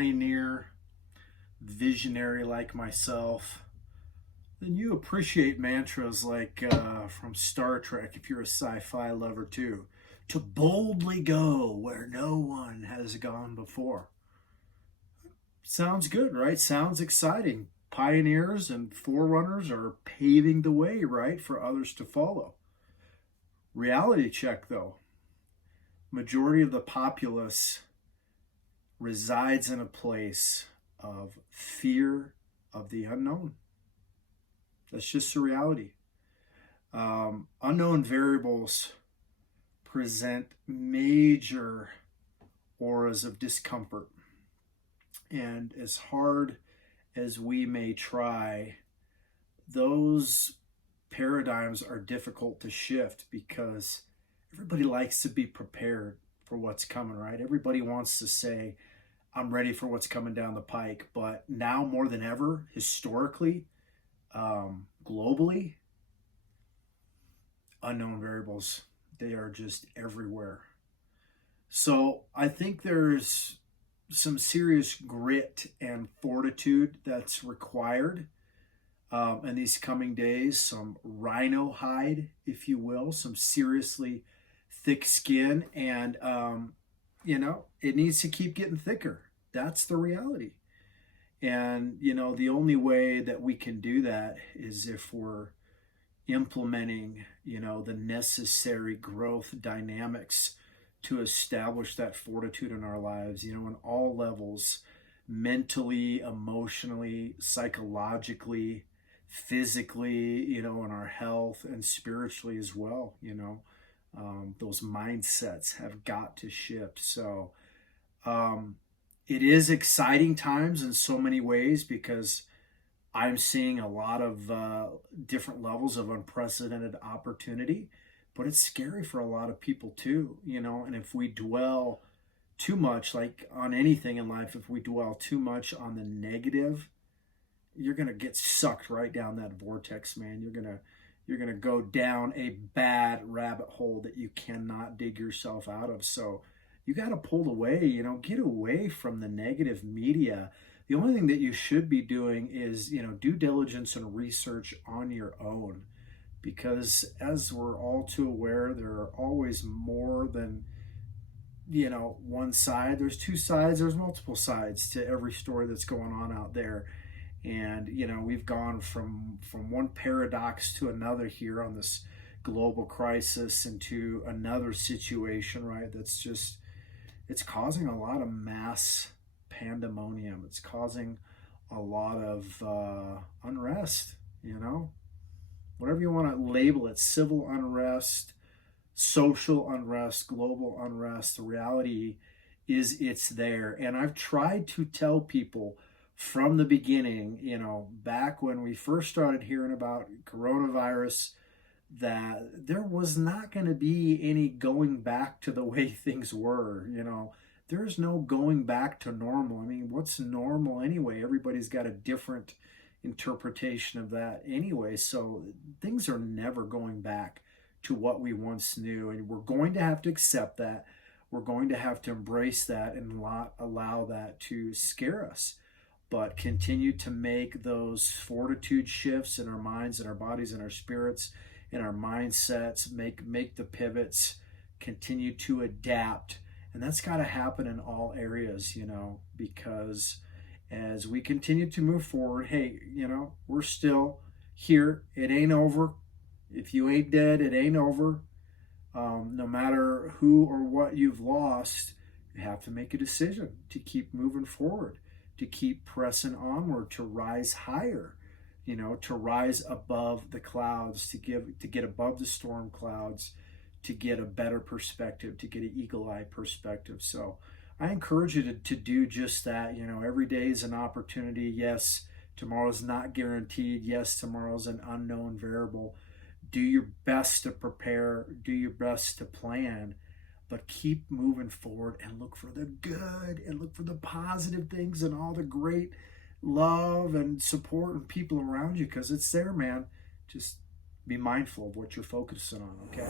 pioneer, visionary like myself, then you appreciate mantras like from Star Trek, if you're a sci-fi lover too, to boldly go where no one has gone before. Sounds good, right? Sounds exciting. Pioneers and forerunners are paving the way, right, for others to follow. Reality check, though. Majority of the populace resides in a place of fear of the unknown. That's just the reality. Unknown variables present major auras of discomfort. And as hard as we may try, those paradigms are difficult to shift because everybody likes to be prepared for what's coming, right? Everybody wants to say, I'm ready for what's coming down the pike. But now more than ever, historically, globally, unknown variables, they are just everywhere. So I think there's some serious grit and fortitude that's required in these coming days, some rhino hide, if you will, some seriously thick skin, and it needs to keep getting thicker. That's the reality. And the only way that we can do that is if we're implementing the necessary growth dynamics to establish that fortitude in our lives, in all levels, mentally, emotionally, psychologically, physically, in our health, and spiritually as well. Those mindsets have got to shift. So it is exciting times in so many ways because I'm seeing a lot of different levels of unprecedented opportunity, but it's scary for a lot of people too, and if we dwell too much, like on anything in life, if we dwell too much on the negative, you're going to get sucked right down that vortex, man. You're going to go down a bad rabbit hole that you cannot dig yourself out of. So you got to pull away, get away from the negative media. The only thing that you should be doing is, due diligence and research on your own, because as we're all too aware, there are always more than, one side. There's two sides, there's multiple sides to every story that's going on out there. And, we've gone from one paradox to another here on this global crisis into another situation, right? It's causing a lot of mass pandemonium. It's causing a lot of unrest, whatever you want to label it, civil unrest, social unrest, global unrest. The reality is it's there. And I've tried to tell people from the beginning, back when we first started hearing about coronavirus, that there was not going to be any going back to the way things were. There's no going back to normal. I mean, what's normal anyway? Everybody's got a different interpretation of that anyway. So things are never going back to what we once knew. And we're going to have to accept that. We're going to have to embrace that and not allow that to scare us, but continue to make those fortitude shifts in our minds and our bodies and our spirits and our mindsets, make the pivots, continue to adapt. And that's got to happen in all areas, because as we continue to move forward, hey, we're still here. It ain't over. If you ain't dead, it ain't over. No matter who or what you've lost, you have to make a decision to keep moving forward, to keep pressing onward, to rise higher, to rise above the clouds, to get above the storm clouds, to get a better perspective, to get an eagle-eye perspective. So I encourage you to do just that. Every day is an opportunity. Yes, tomorrow's not guaranteed. Yes, tomorrow's an unknown variable. Do your best to prepare, do your best to plan, but keep moving forward and look for the good and look for the positive things and all the great love and support and people around you, because it's there, man. Just be mindful of what you're focusing on, okay?